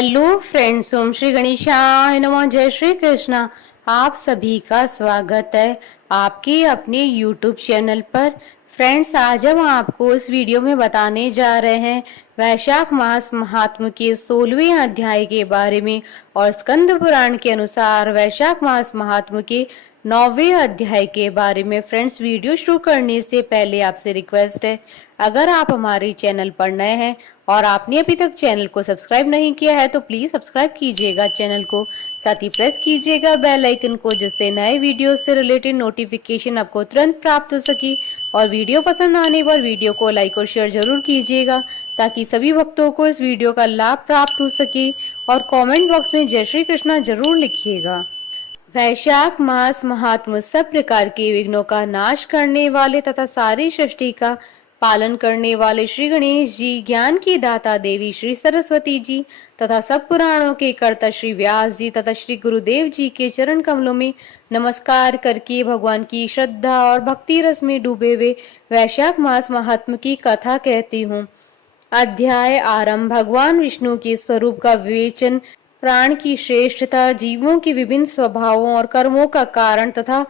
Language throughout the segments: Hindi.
हेलो फ्रेंड्स, ओम श्री गणेशाय नमः। जय श्री कृष्णा। आप सभी का स्वागत है आपके अपने यूट्यूब चैनल पर। फ्रेंड्स, आज हम आपको इस वीडियो में बताने जा रहे हैं वैशाख मास महात्म्य के 16वें अध्याय के बारे में और स्कंद पुराण के अनुसार वैशाख मास महात्म्य के 9वें अध्याय के बारे में। फ्रेंड्स, वीडियो शुरू करने से पहले आपसे रिक्वेस्ट है, अगर आप हमारे चैनल पर नए हैं और आपने अभी तक चैनल को सब्सक्राइब नहीं किया है तो प्लीज सब्सक्राइब कीजिएगा चैनल को, साथ ही प्रेस कीजिएगा बेल आइकन को, जिससे नए वीडियो से रिलेटेड नोटिफिकेशन आपको तुरंत प्राप्त हो सके। और वीडियो पसंद आने पर वीडियो को लाइक और शेयर जरूर कीजिएगा ताकि सभी भक्तों को इस वीडियो का लाभ प्राप्त हो सके। और कमेंट बॉक्स में जय श्री कृष्णा जरूर लिखिएगा। वैशाख मास महात्म्य सब प्रकार के विघ्नों का नाश करने वाले तथा सारी सृष्टि का पालन करने वाले श्री गणेश जी, ज्ञान की दाता देवी श्री सरस्वती जी तथा सब पुराणों के कर्ता श्री व्यास जी तथा श्री गुरुदेव जी के चरण कमलों में नमस्कार करके भगवान की श्रद्धा और भक्ति रस में डूबे हुए वैशाख मास महात्म्य की कथा कहती हूँ। अध्याय आरंभ। भगवान विष्णु के स्वरूप का विवेचन, प्राण की श्रेष्ठता, जीवों के विभिन्न स्वभावों और कर्मों का कारण तथा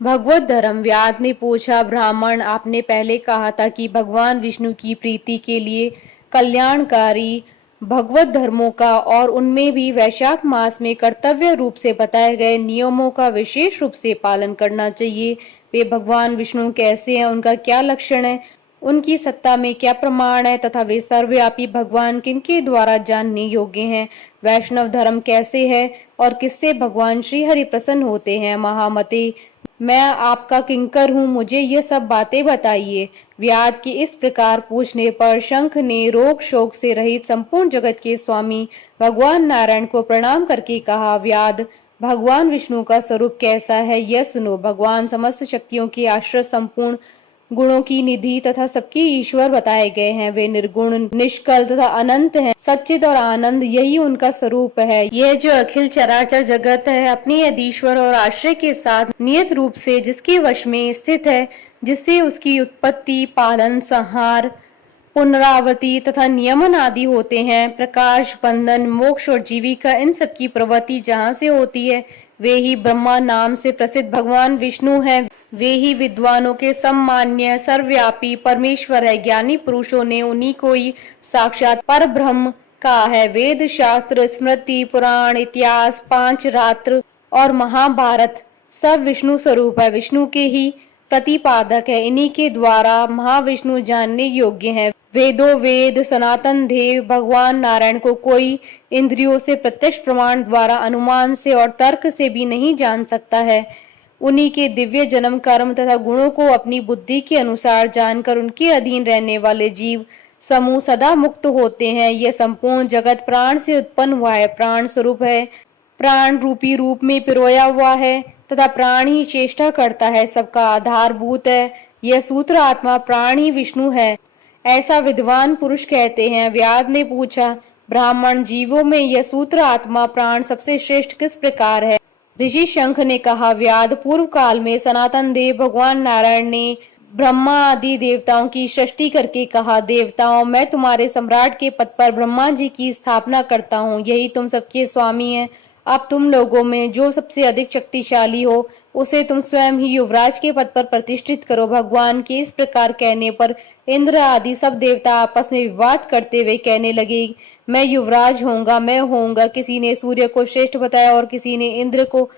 भगवत धर्म। व्याध ने पूछा, ब्राह्मण, आपने पहले कहा था कि भगवान विष्णु की प्रीति के लिए कल्याणकारी भगवत धर्मों का और उनमें भी वैशाख मास में कर्तव्य रूप से बताए गए नियमों का विशेष रूप से पालन करना चाहिए। वे भगवान विष्णु कैसे हैं, उनका क्या लक्षण है, उनकी सत्ता में क्या प्रमाण है तथा वे सर्वव्यापी भगवान किनके द्वारा जानने योग्य हैं। वैष्णव धर्म कैसे है और किससे भगवान श्री हरि प्रसन्न होते हैं। महामते, मैं आपका किंकर हूँ, मुझे ये सब बातें बताइए। व्याध के इस प्रकार पूछने पर शंख ने रोग शोक से रहित संपूर्ण जगत के स्वामी भगवान नारायण को प्रणाम करके कहा, व्याध, भगवान विष्णु का स्वरूप कैसा है यह सुनो। भगवान समस्त शक्तियों के आश्रय, संपूर्ण गुणों की निधि तथा सबके ईश्वर बताए गए हैं। वे निर्गुण, निष्कल तथा अनंत हैं। सच्चिद और आनंद यही उनका स्वरूप है। यह जो अखिल चराचर जगत है अपने अधीश्वर और आश्रय के साथ नियत रूप से जिसके वश में स्थित है, जिससे उसकी उत्पत्ति, पालन, संहार, पुनरावृत्ति तथा नियमन आदि होते हैं। प्रकाश, बंधन, मोक्ष और जीविका, इन सबकी प्रवृत्ति जहाँ से होती है वे ही ब्रह्मा नाम से प्रसिद्ध भगवान विष्णु है। वे ही विद्वानों के सम्मान्य सर्वव्यापी परमेश्वर है। ज्ञानी पुरुषों ने उन्हीं को ही साक्षात पर ब्रह्म कहा है। वेद, शास्त्र, स्मृति, पुराण, इतिहास, पांच रात्र और महाभारत सब विष्णु स्वरूप है, विष्णु के ही प्रतिपादक है। इन्हीं के द्वारा महाविष्णु जानने योग्य है। वेदों वेद, सनातन देव भगवान नारायण को कोई इंद्रियों से, प्रत्यक्ष प्रमाण द्वारा, अनुमान से और तर्क से भी नहीं जान सकता है। उन्हीं के दिव्य जन्म, कर्म तथा गुणों को अपनी बुद्धि के अनुसार जानकर उनके अधीन रहने वाले जीव समूह सदा मुक्त होते हैं। यह संपूर्ण जगत प्राण से उत्पन्न हुआ है, प्राण स्वरूप है, प्राण रूपी रूप में पिरोया हुआ है तथा प्राण ही चेष्टा करता है, सबका आधारभूत है। यह सूत्र आत्मा प्राण ही विष्णु है, ऐसा विद्वान पुरुष कहते हैं। व्याध ने पूछा, ब्राह्मण, जीवों में यह सूत्र आत्मा प्राण सबसे श्रेष्ठ किस प्रकार है। ऋषि शंख ने कहा, व्याध, पूर्व काल में सनातन देव भगवान नारायण ने ब्रह्मा आदि देवताओं की सृष्टि करके कहा, देवताओं, मैं तुम्हारे सम्राट के पद पर ब्रह्मा जी की स्थापना करता हूँ, यही तुम सबके स्वामी हैं। अब तुम लोगों में जो सबसे अधिक शक्तिशाली हो उसे तुम स्वयं ही युवराज के पद पर प्रतिष्ठित करो। भगवान के इस प्रकार कहने पर इंद्र आदि सब देवता आपस में विवाद करते हुए कहने लगे, मैं युवराज होऊंगा, मैं होऊंगा। किसी ने सूर्य को श्रेष्ठ बताया और किसी ने इंद्र को।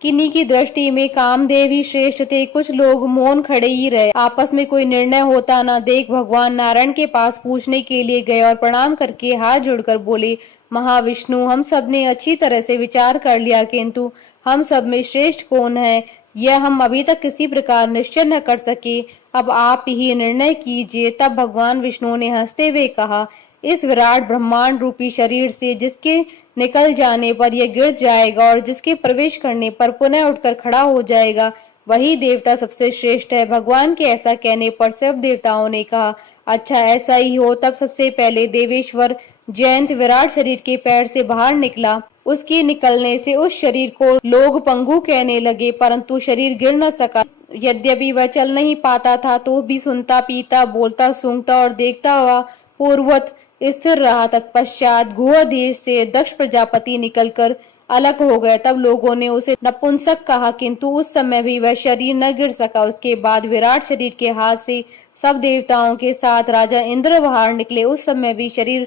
किन्हीं की दृष्टि में कामदेव ही श्रेष्ठ थे। कुछ लोग मौन खड़े ही रहे, आपस में कोई निर्णय होता न देख भगवान नारायण के पास पूछने के लिए गए और प्रणाम करके हाथ जोड़कर बोले, महाविष्णु, हम सब ने अच्छी तरह से विचार कर लिया, किंतु हम सब में श्रेष्ठ कौन है यह हम अभी तक किसी प्रकार निश्चय न कर सके। अब आप ही निर्णय कीजिए। तब भगवान विष्णु ने हंसते हुए कहा, इस विराट ब्रह्मांड रूपी शरीर से जिसके निकल जाने पर यह गिर जाएगा और जिसके प्रवेश करने पर पुनः उठकर खड़ा हो जाएगा, वही देवता सबसे श्रेष्ठ है। भगवान के ऐसा कहने पर सब देवताओं ने कहा, अच्छा ऐसा ही हो। तब सबसे पहले देवेश्वर जयंत विराट शरीर के पैर से बाहर निकला। उसके निकलने से उस शरीर को लोग पंगु कहने लगे, परंतु शरीर गिर न सका। यद्यपि वह चल नहीं पाता था तो भी सुनता, पीता, बोलता, सूंघता और देखता हुआ पूर्ववत स्थिर रहा। तत्पश्चात गुहदेश से दक्ष प्रजापति निकलकर अलग हो गए। तब लोगों ने उसे नपुंसक कहा, किंतु उस समय भी वह शरीर न गिर सका। उसके बाद विराट शरीर के हाथ से सब देवताओं के साथ राजा इंद्र बाहर निकले। उस समय भी शरीर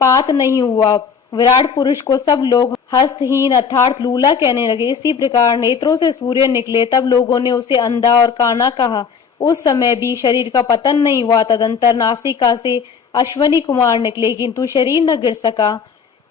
पात नहीं हुआ। विराट पुरुष को सब लोग हस्तहीन अर्थात लूला कहने लगे। इसी प्रकार नेत्रों से सूर्य निकले। तब लोगों ने उसे अंधा और काना कहा। उस समय भी शरीर का पतन नहीं हुआ। तदंतर नासिका से अश्वनी कुमार निकले, किंतु शरीर न गिर सका।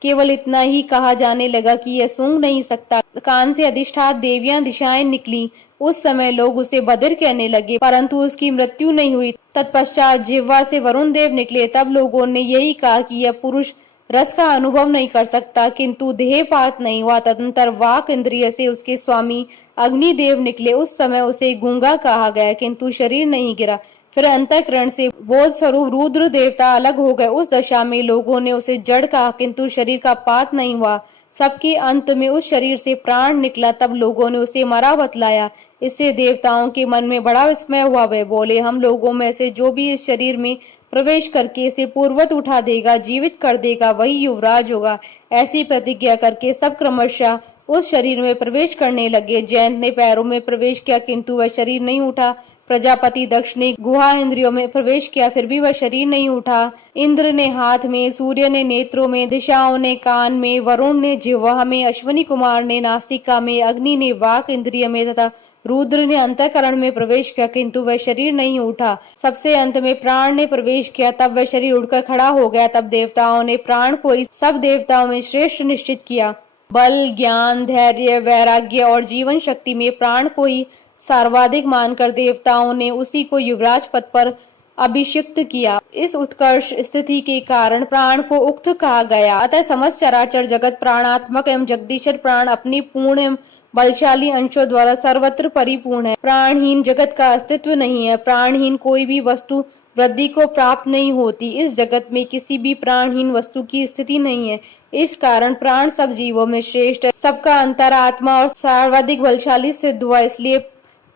केवल इतना ही कहा जाने लगा कि यह सूंघ नहीं सकता। कान से अधिष्ठात देवियां दिशाएं निकली। उस समय लोग उसे बधिर कहने लगे, परंतु उसकी मृत्यु नहीं हुई। तत्पश्चात जिह्वा से वरुण देव निकले। तब लोगों ने यही कहा कि यह पुरुष रस का अनुभव नहीं कर सकता, किंतु देहपात नहीं हुआ। तदंतर वाक इंद्रिय से उसके स्वामी अग्निदेव निकले। उस समय उसे गूंगा कहा गया, किंतु शरीर नहीं गिरा। फिर अंतःकरण से बोध स्वरूप रुद्र देवता अलग हो गए। उस दशा में लोगों ने उसे जड़ कहा, किंतु शरीर का पात नहीं हुआ। सबके अंत में उस शरीर से प्राण निकला। तब लोगों ने उसे मरा बतलाया। इससे देवताओं के मन में बड़ा विस्मय हुआ। वे बोले, हम लोगों में से जो भी इस शरीर में प्रवेश करके इसे पूर्वत उठा देगा, जीवित कर देगा, वही युवराज होगा। ऐसी प्रतिज्ञा करके सब क्रमशः उस शरीर में प्रवेश करने लगे। जयंत ने पैरों में प्रवेश किया, किंतु वह शरीर नहीं उठा। प्रजापति दक्ष ने गुहा इंद्रियों में प्रवेश किया, फिर भी वह शरीर नहीं उठा। इंद्र ने हाथ में, सूर्य ने नेत्रों में, दिशाओं ने कान में, वरुण ने जिह्वा में, अश्वनी कुमार ने नासिका में, अग्नि ने वाक इंद्रिय में तथा रुद्र ने अंतःकरण में प्रवेश किया, किंतु वह शरीर नहीं उठा। सबसे अंत में प्राण ने प्रवेश किया। तब वह शरीर उठकर खड़ा हो गया। तब देवताओं ने प्राण को सब देवताओं में श्रेष्ठ निश्चित किया। बल, ज्ञान, धैर्य, वैराग्य और जीवन शक्ति में प्राण को ही सर्वाधिक मानकर देवताओं ने उसी को युवराज पद पर अभिषिक्त किया। इस उत्कर्ष स्थिति के कारण प्राण को उक्त कहा गया। अतः समस्त चराचर जगत प्राणात्मक एवं जगदीश्वर प्राण अपनी पूर्ण एवं बलशाली अंशों द्वारा सर्वत्र परिपूर्ण है। प्राणहीन जगत का अस्तित्व नहीं है। प्राणहीन कोई भी वस्तु वृद्धि को प्राप्त नहीं होती। इस जगत में किसी भी प्राणहीन वस्तु की स्थिति नहीं है। इस कारण प्राण सब जीवों में श्रेष्ठ है। सबका अंतरात्मा और सर्वाधिक बलशाली सिद्ध हुआ। इसलिए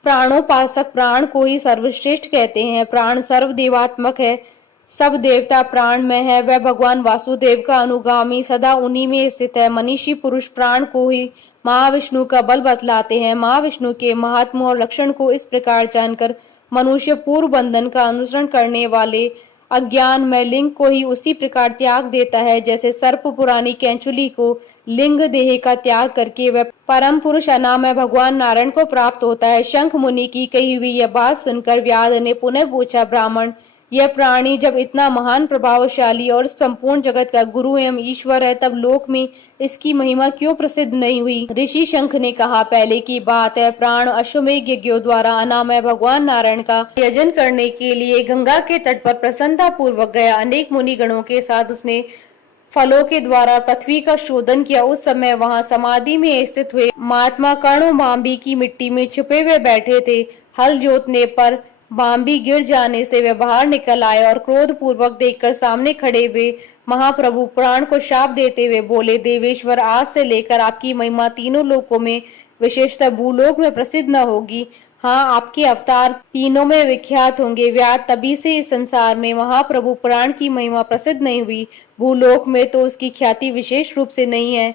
प्राणोपासक प्राण को ही सर्वश्रेष्ठ कहते हैं। प्राण सर्वदेवात्मक है। सब देवता प्राण में है। वह भगवान वासुदेव का अनुगामी सदा उन्हीं में स्थित है। मनीषी पुरुष प्राण को ही महाविष्णु का बल बतलाते हैं। महाविष्णु के महात्मा और लक्षण को इस प्रकार जानकर मनुष्य पूर्व बंधन का अनुसरण करने वाले अज्ञान में लिंग को ही उसी प्रकार त्याग देता है, जैसे सर्प पुरानी कैंचुली को लिंग देह का त्याग करके वह परम पुरुष अनामय भगवान नारायण को प्राप्त होता है। शंख मुनि की कही हुई यह बात सुनकर व्याध ने पुनः पूछा, ब्राह्मण, यह प्राणी जब इतना महान, प्रभावशाली और संपूर्ण जगत का गुरु एवं ईश्वर है, तब लोक में इसकी महिमा क्यों प्रसिद्ध नहीं हुई? ऋषि शंख ने कहा, पहले की बात है, प्राण अश्वमेध यज्ञों द्वारा अनामय भगवान नारायण का यजन करने के लिए गंगा के तट पर प्रसन्नता पूर्वक गया। अनेक मुनिगणों के साथ उसने फलों के द्वारा पृथ्वी का शोधन किया। उस समय वहां समाधि में स्थित हुए महात्मा कर्ण बांबी की मिट्टी में छुपे हुए बैठे थे। हल जोतने पर बांबी गिर जाने से वे बाहर निकल आए और क्रोध पूर्वक देखकर सामने खड़े हुए महाप्रभु प्राण को शाप देते हुए बोले, देवेश्वर, आज से लेकर आपकी महिमा तीनों लोकों में, विशेषतः भूलोक में प्रसिद्ध न होगी। हाँ, आपके अवतार तीनों में विख्यात होंगे। व्याध, तभी से इस संसार में महाप्रभु पुराण की महिमा प्रसिद्ध नहीं हुई। भूलोक में तो उसकी ख्याति विशेष रूप से नहीं है।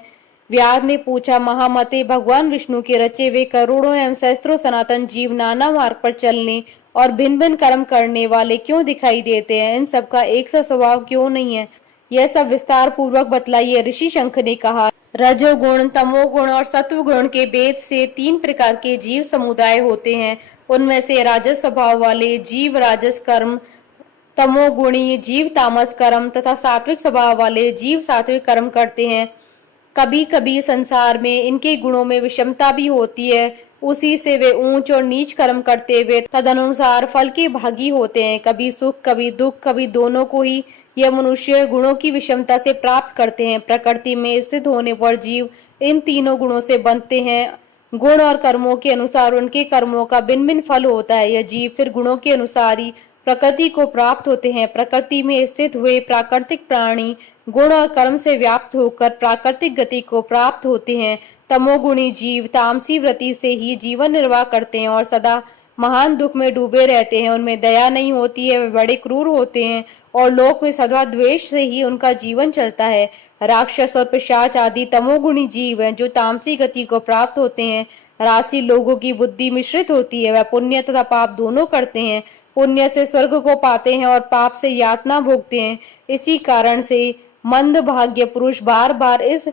व्याध ने पूछा, महामते, भगवान विष्णु के रचे वे करोड़ों एवं सहस्त्रों सनातन जीव नाना मार्ग पर चलने और भिन्न भिन्न कर्म करने वाले क्यों दिखाई देते हैं? इन सबका एक सा स्वभाव क्यों नहीं है? यह सब विस्तार पूर्वक बतलाइए। ऋषि शंख ने कहा, रजोगुण, तमोगुण और सत्वगुण के भेद से 3 प्रकार के जीव समुदाय होते हैं। उनमें से राजस स्वभाव वाले जीव राजस कर्म, तमोगुणी जीव तामस कर्म तथा सात्विक स्वभाव वाले जीव सात्विक कर्म करते हैं। कभी कभी संसार में इनके गुणों में विषमता भी होती है। उसी से वे ऊंच और नीच कर्म करते हुए तदनुसार फल के भागी होते हैं। कभी सुख, कभी दुख, कभी दोनों को ही यह मनुष्य गुणों की विषमता से प्राप्त करते हैं। प्रकृति में स्थित होने पर जीव इन तीनों गुणों से बनते हैं। गुण और कर्मों के अनुसार उनके कर्मों का भिन्न भिन्न फल होता है। यह जीव फिर गुणों के अनुसार ही प्रकृति को प्राप्त होते हैं। प्रकृति में स्थित हुए प्राकृतिक प्राणी गुण और कर्म से व्याप्त होकर प्राकृतिक गति को प्राप्त होते हैं। तमोगुणी जीव तामसी वृत्ति से ही जीवन निर्वाह करते हैं और सदा महान दुख में डूबे रहते हैं, उनमें दया नहीं होती है, वे बड़े क्रूर होते हैं और लोक में सदा द्वेष से ही उनका जीवन चलता है। राक्षस और पिशाच आदि तमोगुणी जीव हैं जो तामसी गति को प्राप्त होते हैं। राशि लोगों की बुद्धि मिश्रित होती है, वह पुण्य तथा पाप दोनों करते हैं। पुण्य से स्वर्ग को पाते हैं और पाप से यातना भोगते हैं। इसी कारण से मंद भाग्य पुरुष बार बार इस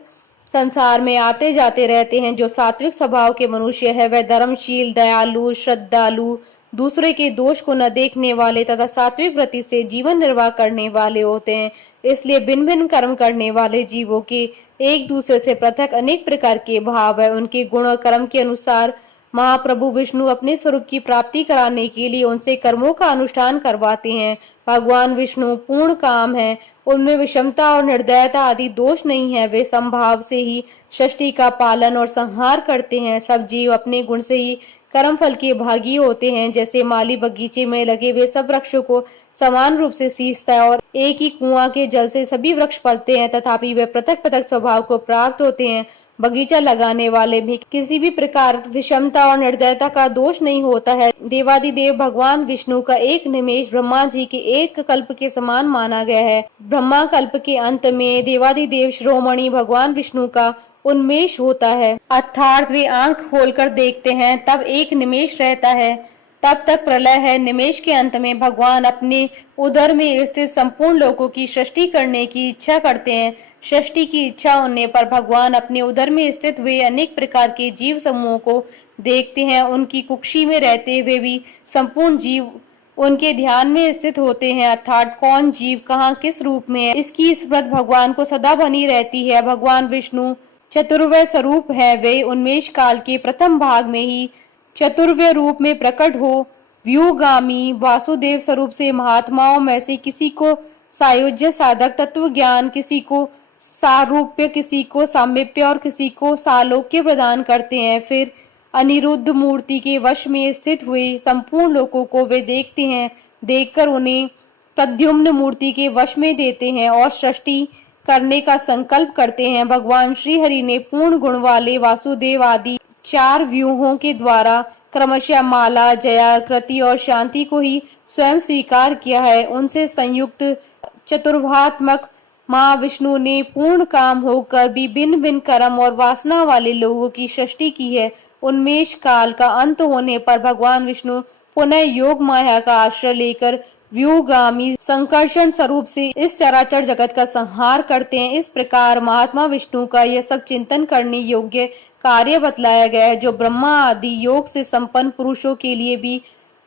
संसार में आते जाते रहते हैं। जो सात्विक स्वभाव के मनुष्य है वह धर्मशील, दयालु, श्रद्धालु, दूसरे के दोष को न देखने वाले तथा सात्विक वृत्ति से जीवन निर्वाह करने वाले होते हैं। इसलिए भिन्न भिन्न कर्म करने वाले जीवों के एक दूसरे से पृथक अनेक प्रकार के भाव है। उनके गुण और कर्म के अनुसार महाप्रभु विष्णु अपने स्वरूप की प्राप्ति कराने के लिए उनसे कर्मों का अनुष्ठान करवाते हैं। भगवान विष्णु पूर्ण काम है, उनमें विषमता और निर्दयता आदि दोष नहीं है। वे समभाव से ही सृष्टि का पालन और संहार करते हैं। सब जीव अपने गुण से ही कर्म फल के भागी होते हैं। जैसे माली बगीचे में लगे हुए सब वृक्षों को समान रूप से सींचता है और एक ही कुआं के जल से सभी वृक्ष फलते हैं, तथापि वे पृथक पृथक स्वभाव को प्राप्त होते हैं। बगीचा लगाने वाले में किसी भी प्रकार विषमता और निर्दयता का दोष नहीं होता है। देवादिदेव भगवान विष्णु का एक निमेष ब्रह्मा जी के एक कल्प के समान माना गया है। ब्रह्मा कल्प के अंत में देवादिदेव शिरोमणि भगवान विष्णु का उन्मेष होता है, अर्थात वे आंख खोलकर देखते हैं तब एक निमेष रहता है, तब तक प्रलय है। निमेष के अंत में भगवान अपने उदर में स्थित संपूर्ण लोकों की सृष्टि करने की इच्छा करते हैं। सृष्टि की इच्छा होने पर भगवान अपने उदर में स्थित हुए अनेक प्रकार के जीव समूहों को देखते हैं। उनकी कुक्षी में रहते हुए भी संपूर्ण जीव उनके ध्यान में स्थित होते हैं, अर्थात कौन जीव कहाँ किस रूप में है, इसकी स्मृति भगवान को सदा बनी रहती है। भगवान विष्णु चतुर्वय स्वरूप है। वे उन्मेष काल के प्रथम भाग में ही चतुर्व्य रूप में प्रकट हो व्यूगामी वासुदेव स्वरूप से महात्माओं में से किसी को सायुज्य साधक तत्व ज्ञान, किसी को सारूप्य, किसी को सामीप्य और किसी को सालोक्य प्रदान करते हैं। फिर अनिरुद्ध मूर्ति के वश में स्थित हुए संपूर्ण लोकों को वे देखते हैं। देखकर उन्हें प्रद्युम्न मूर्ति के वश में देते हैं और सृष्टि करने का संकल्प करते हैं। भगवान श्री हरि ने पूर्ण गुण वाले वासुदेव आदि 4 व्यूहों के द्वारा क्रमशः माला, जया, कृति और शांति को ही स्वयं स्वीकार किया है। उनसे संयुक्त चतुर्भात्मक महाविष्णु ने पूर्ण काम होकर भी भिन्न भिन्न कर्म और वासना वाले लोगों की सृष्टि की है। उन्मेष काल का अंत होने पर भगवान विष्णु पुनः योग माया का आश्रय लेकर व्यूगामी संकर्षण स्वरूप से इस चराचर जगत का संहार करते हैं। इस प्रकार महात्मा विष्णु का यह सब चिंतन करने योग्य कार्य बतलाया गया है, जो ब्रह्मा आदि योग से संपन्न पुरुषों के लिए भी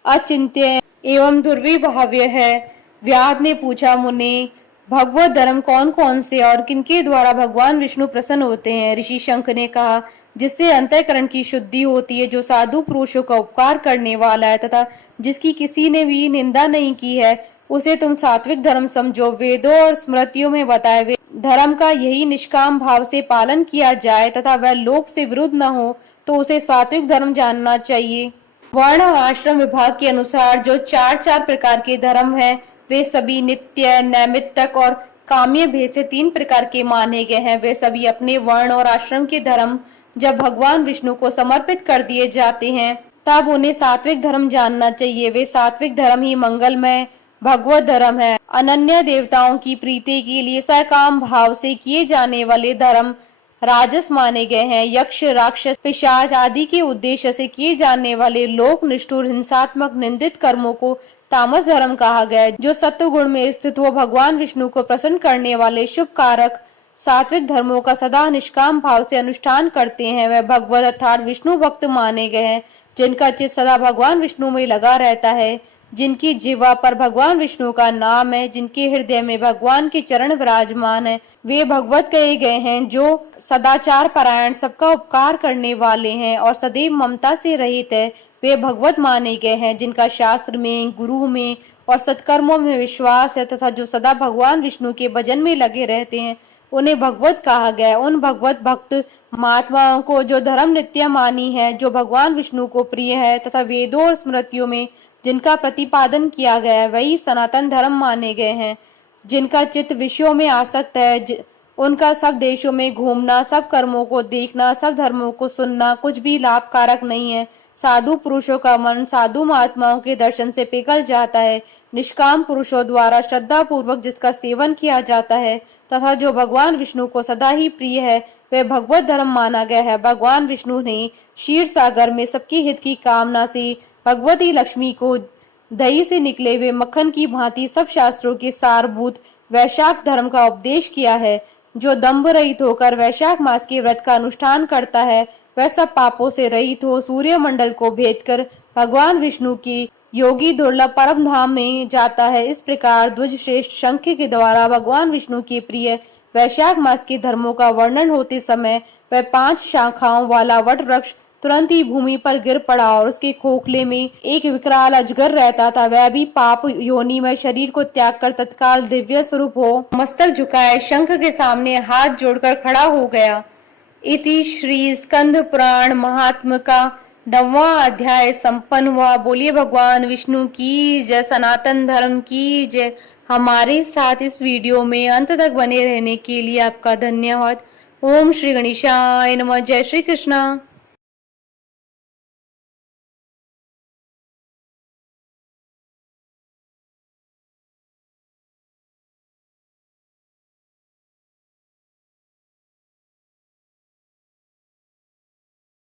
अचिंत्य एवं दुर्विभाव्य है। व्याध ने पूछा, मुने भगवत धर्म कौन कौन से और किनके द्वारा भगवान विष्णु प्रसन्न होते हैं? ऋषि शंख ने कहा, जिससे अंतःकरण की शुद्धि होती है, जो साधु पुरुषों का उपकार करने वाला है तथा जिसकी किसी ने भी निंदा नहीं की है, उसे तुम सात्विक धर्म समझो। वेदों और स्मृतियों में बताए हुए धर्म का यही निष्काम भाव से पालन किया जाए तथा वह लोक से विरुद्ध न हो तो उसे सात्विक धर्म जानना चाहिए। वर्ण और आश्रम विभाग के अनुसार जो 4 प्रकार के धर्म है वे सभी नित्य, नैमित्तिक और काम्य भेद से 3 प्रकार के माने गए हैं। वे सभी अपने वर्ण और आश्रम के धर्म जब भगवान विष्णु को समर्पित कर दिए जाते हैं तब उन्हें सात्विक धर्म जानना चाहिए। वे सात्विक धर्म ही मंगलमय भगवत धर्म है। अनन्य देवताओं की प्रीति के लिए सकाम भाव से किए जाने वाले धर्म राजस माने गए हैं। यक्ष, राक्षस, पिशाच आदि के उद्देश्य से किए जाने वाले लोक निष्ठुर, हिंसात्मक, निंदित कर्मों को तामस धर्म कहा गया है। जो सत्व गुण में स्थित हो भगवान विष्णु को प्रसन्न करने वाले शुभ कारक सात्विक धर्मों का सदा निष्काम भाव से अनुष्ठान करते हैं, वह भगवत अर्थात विष्णु भक्त माने गए हैं। जिनका चित्त सदा भगवान विष्णु में लगा रहता है, जिनकी जिह्वा पर भगवान विष्णु का नाम है, जिनके हृदय में भगवान के चरण विराजमान है, वे भगवत कहे गए हैं। जो सदाचार परायण, सबका उपकार करने वाले हैं और सदैव ममता से रहित है, वे भगवत माने गए हैं। जिनका शास्त्र में, गुरु में और सत्कर्मों में विश्वास है तथा जो सदा भगवान विष्णु के भजन में लगे रहते हैं, उन्हें भगवत कहा गया है। उन भगवत भक्त महात्माओं को जो धर्म नित्य मानी है, जो भगवान विष्णु को प्रिय है तथा वेदों और स्मृतियों में जिनका प्रतिपादन किया गया है, वही सनातन धर्म माने गए हैं। जिनका चित्त विषयों में आसक्त है, उनका सब देशों में घूमना, सब कर्मों को देखना, सब धर्मों को सुनना कुछ भी लाभकारक नहीं है। साधु पुरुषों का मन साधु महात्माओं के दर्शन से पिघल जाता है। निष्काम पुरुषों द्वारा श्रद्धा पूर्वक जिसका सेवन किया जाता है तथा जो भगवान विष्णु को सदा ही प्रिय है वह भगवत धर्म माना गया है। भगवान विष्णु ने क्षीर सागर में सबके हित की कामना से भगवती लक्ष्मी को दही से निकले हुए मक्खन की भांति सब शास्त्रों के सारभूत वैशाख धर्म का उपदेश किया है। जो दंभ रहित होकर वैशाख मास के व्रत का अनुष्ठान करता है वह सब पापों से रहित हो सूर्य मंडल को भेद कर भगवान विष्णु की योगी दुर्लभ परम धाम में जाता है। इस प्रकार द्विज श्रेष्ठ शंख के द्वारा भगवान विष्णु के प्रिय वैशाख मास के धर्मों का वर्णन होते समय वह 5 शाखाओं वाला वट वृक्ष तुरंत ही भूमि पर गिर पड़ा और उसके खोखले में एक विकराल अजगर रहता था। वह भी पाप योनि में शरीर को त्याग कर तत्काल दिव्य स्वरूप हो मस्तक झुकाए शंख के सामने हाथ जोड़कर खड़ा हो गया। इति श्री स्कंद पुराण महात्म का 9वां अध्याय संपन्न हुआ। बोलिए भगवान विष्णु की जय, सनातन धर्म की जय। हमारे साथ इस वीडियो में अंत तक बने रहने के लिए आपका धन्यवाद। ओम श्री गणेशाय नमः। जय श्री कृष्णा।